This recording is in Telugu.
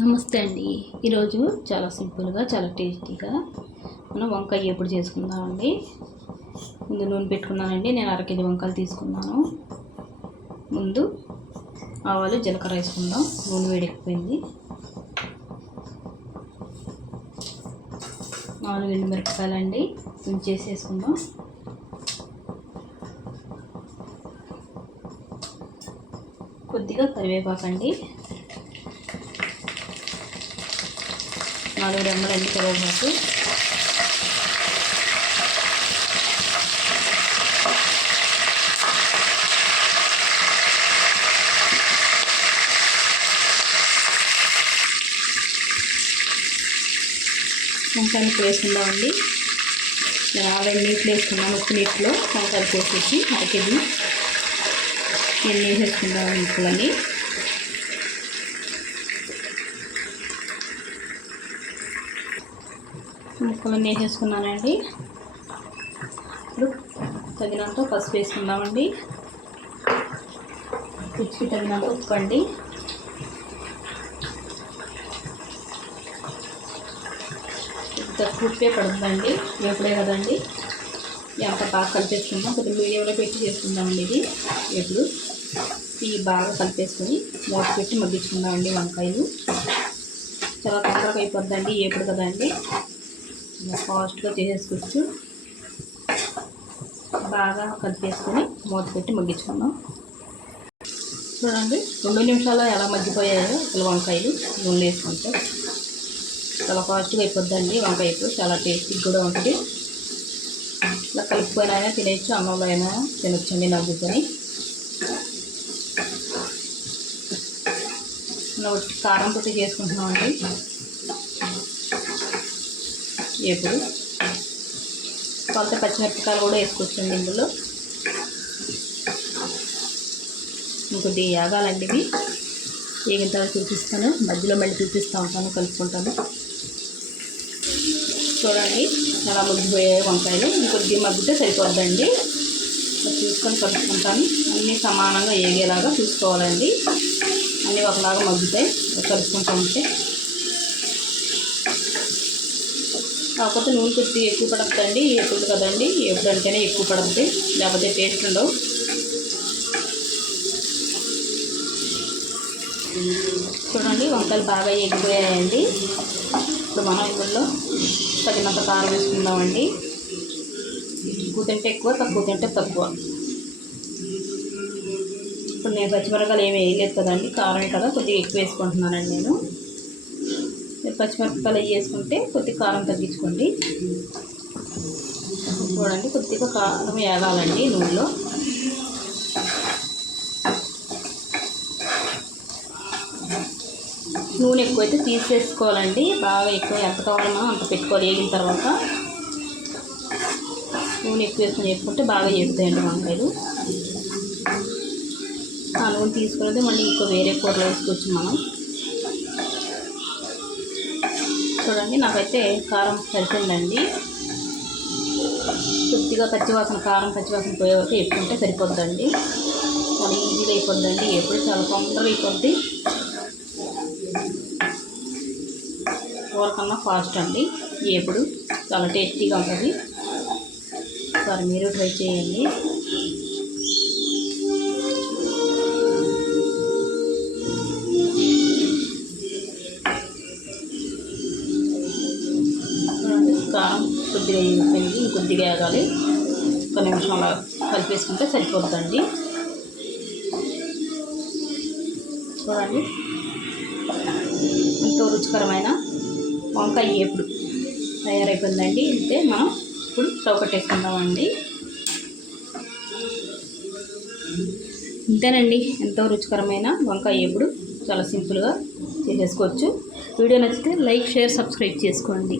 నమస్తే అండి. ఈరోజు చాలా సింపుల్గా చాలా టేస్టీగా మనం వంకాయ ఎప్పుడు చేసుకుందామండి? ముందు నూనె పెట్టుకున్నానండి. నేను అర కేజీ వంకాయలు తీసుకున్నాను. ముందు ఆవాలు జీలకర్ర వేసుకుందాం. నూనె వేడెక్కిపోయింది. నాలుగు ఎండు మిరపకాయలు అండి చేసి వేసుకుందాం కొద్దిగా కరివేపాకండి. నాలుగు రెమ్మలు ఎండు కరివేపాకు వంకాయలు ఇప్పుడు వేసుకుందామండి నేను ఆల్రెడీ నీటిలో వేసుకున్నాను ఉప్పు నీటిలో వంకాయలు కోసేసి అరకేజీ నేను వేసేసుకుందాం ముక్కలన్నీ. ముక్కలన్నీ వేసేసుకున్నానండి. ఇప్పుడు తగినంత పసుపు వేసుకుందామండి. రుచికి తగినంత ఉప్పు అండి. తక్కువ ఉప్పే పడుతుందండి. ఎప్పుడే కదండి. ఎంత బాగా కలిపేసుకుందాం. కొద్దిగా మీడియంలో పెట్టి చేసుకుందామండి ఇది. ఎప్పుడు ఇవి బాగా కలిపేసుకొని మూత పెట్టి మగ్గించుకుందామండి వంకాయలు. చాలా తొందరగా అయిపోద్దండి. ఎప్పుడు కదండి ఫాస్ట్గా చేసేసుకోవచ్చు బాగా కలిపేసుకొని మూత పెట్టి మగ్గించుకున్నాం చూడండి రెండు నిమిషాలు ఎలా మగ్గిపోయాయో ఇలా వంకాయలు నూనె వేసుకుంటే. చాలా ఫాస్ట్గా అయిపోద్దండి వంకాయ చాలా టేస్టీ కూడా ఉంటుంది ఇలా కలిపిపోయినా అయినా తినేయచ్చు అన్నంలో అయినా తినొచ్చండి నవ్వుకొని కారం పొట్టి చేసుకుంటున్నామండి. ఏపుడు కొంత పచ్చిమిరపకాయలు కూడా వేసుకొచ్చండి ఇందులో. ఇంకొద్ది యాగాలండి ఇవి ఏగిన తర్వాత చూపిస్తాను. మధ్యలో మళ్ళీ చూపిస్తూ ఉంటాను కలుపుకుంటాను. చూడండి చాలా మగ్గిపోయాయి వంకాయలు. ఇంకొద్ది మగ్గితే సరిపోద్దండి. చూసుకొని కలుపుకుంటాను. అన్నీ సమానంగా ఏగేలాగా చూసుకోవాలండి. అన్నీ ఒకలాగా మగ్గుతాయి. కలుపుకుంటూ ఉంటే కాకపోతే నూనె కొద్ది ఎక్కువ పడుతుందండి ఎప్పుడు కదండి ఎప్పుడంటేనే ఎక్కువ పడుతుంది లేకపోతే టేస్ట్ ఉండవు. చూడండి వంకాయలు బాగా ఎగిపోయాయండి ఇప్పుడు మనం ఇందులో తగినంత కారం వేసుకుందామండి. ఎక్కువ తింటే ఎక్కువ తక్కువ తింటే తక్కువ. ఇప్పుడు నేను పచ్చిమిరకాయలు ఏమి వేయలేదు కదండి కారమే కదా కొద్దిగా ఎక్కువ వేసుకుంటున్నానండి నేను. పచ్చిమిరపకాయలు వేసుకుంటే కొద్దిగా కారం తగ్గించుకోండి. చూడండి కొద్దిగా కారం వేగాలండి నూనెలో. నూనె ఎక్కువైతే తీసేసుకోవాలండి. బాగా ఎక్కువ ఎంత కావాలన్నా అంత పెట్టుకోవాలి. వేగిన తర్వాత నూనె ఎక్కువ వేసుకొని చేసుకుంటే బాగా చేస్తాయండి వంకాయలు. ఆ నూనె తీసుకున్నది మళ్ళీ ఇంకో వేరే కూరలో వేసుకోవచ్చు మనం. చూడండి నాకైతే కారం సరిపోయిందండి. కొద్దిగా పచ్చివాసన కారం పచ్చివాసన పోయే వరకు వేసుకుంటే సరిపోద్దండి. చాలా ఈజీగా అయిపోద్దండి ఎప్పుడు చాలా తొందరగా అయిపోద్ది. కూరకన్నా ఫాస్ట్ అండి ఎప్పుడు చాలా టేస్టీగా ఉంటుంది. ఒకసారి మీరు ట్రై చేయండి. కారం కొద్దిగా పెరిగి ఇంకొద్దిగా వేగాలి ఒక నిమిషం అలా కలిపేసుకుంటే సరిపోతుందండి చూడండి. ఎంతో రుచికరమైన వంకాయ ఎప్పుడు తయారైపోయిందండి. ఇంతే మనం ఇప్పుడు స్టవ్ కట్టేసుకుందామండి. ఇంతేనండి. ఎంతో రుచికరమైన వంకాయ ఎప్పుడు చాలా సింపుల్గా చేసేసుకోవచ్చు. వీడియో నచ్చితే లైక్ షేర్ సబ్స్క్రైబ్ చేసుకోండి.